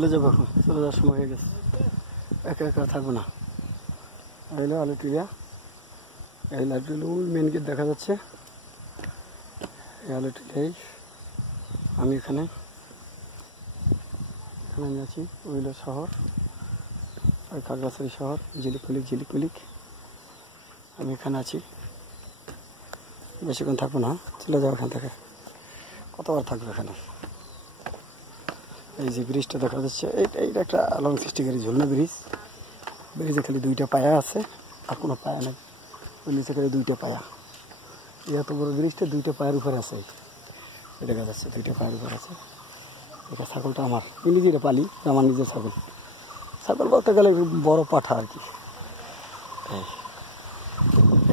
চলে যাবো, এখন চলে যাওয়ার সময় হয়ে গেছে। একা একা থাকবো না। এলো আলুটিয়া, এই আলুটিয়া ওই মেন গেট দেখা যাচ্ছে। এই আলুটিয়াই আমি এখানে আমি আছি। ওইলো শহর, ওই খাগড়াছড়ি শহর, ঝিলিকুলিক। আমি এখানে আছি, বেশিক্ষণ থাকবো না, চলে যাবো এখান থেকে। কতবার থাকবো এখানে? এই যে ব্রিজটা দেখা যাচ্ছে, এইটা একটা লং সিস্টিকের ঝুলনা ব্রিজ। ব্রিজে খালি দুইটা পায়া আছে, আর কোনো পায়া নেই। ওই নিচে খালি দুইটা পায়া। এত বড় ব্রিজটা দুইটা পায়ের উপরে আছে। এই দেখা যাচ্ছে দুইটা পায়ের উপরে আছে। এটা ছাগলটা আমার, আমি নিজের পালি, আমার নিজের ছাগল। ছাগল বলতে গেলে বড় পাঠা আর কি।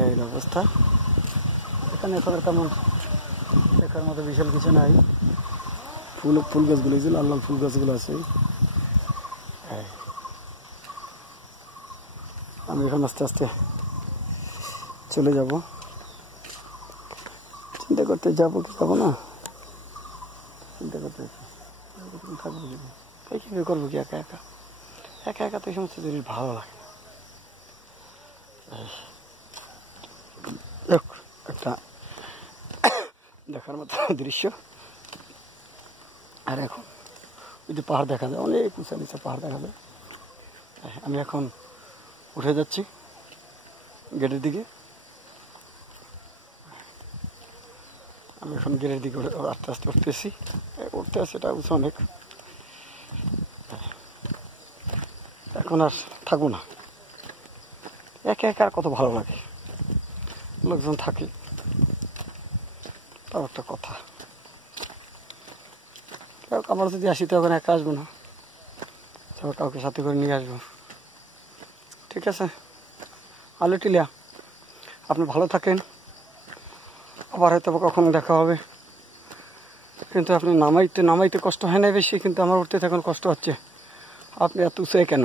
এই অবস্থা এখানে। এখন তেমন দেখার মতো বিশাল কিছু নাই। ফুল গাছগুলো, এই যে লাল লাল ফুল গাছগুলো আছে। আমি এখন আস্তে আস্তে চলে যাব। চিন্তা করতে যাবো কি যাবো না, চিন্তা করতে থাকবো কীভাবে করবো কি একা একা। একা একা তো এই সমস্ত জিনিস ভালো লাগে। একটা দেখার মতো দৃশ্য। আর এখন ওই যে পাহাড় দেখা যায়, অনেক উঁচা নিচে পাহাড় দেখা যায়। আমি এখন উঠে যাচ্ছি গেটের দিকে। আমি এখন গেটের দিকে আস্তে আস্তে উঠতেছি। উঠতে আসছে, এটা উঁচু অনেক। এখন আর থাকবো না। একা একা আর কত ভালো লাগে, লোকজন থাকে, তাও একটা কথা। আবার যদি আসি তো এখন একা আসবো না, কাউকে সাথে করে নিয়ে আসবো। ঠিক আছে আলুটিয়া, আপনি ভালো থাকেন। আবার হয়তো কখনো দেখা হবে। কিন্তু আপনি নামাইতে কষ্ট হয় না বেশি, কিন্তু আমার উঠতে তখন কষ্ট হচ্ছে। আপনি এত উঁচাই কেন?